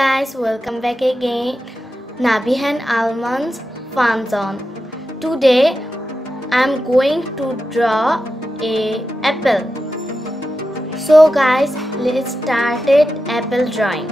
guys, welcome back again. Nabiha&Alman's Fun Zone. Today I am going to draw a apple. So guys, let's start it apple drawing.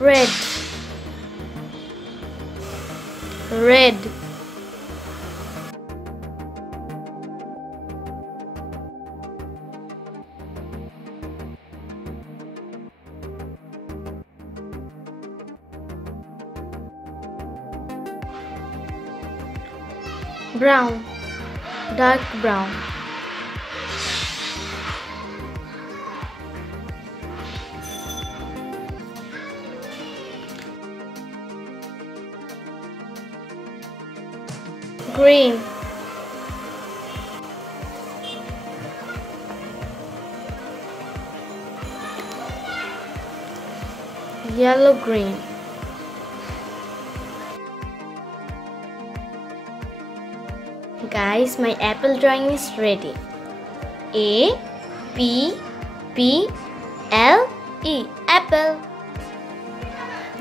Red, red, brown, dark brown, green, yellow green, guys, my apple drawing is ready. A P P L E, apple.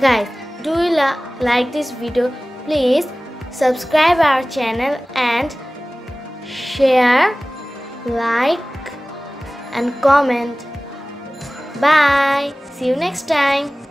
Guys, do you like this video? Please subscribe our channel and share, like and comment. Bye. See you next time.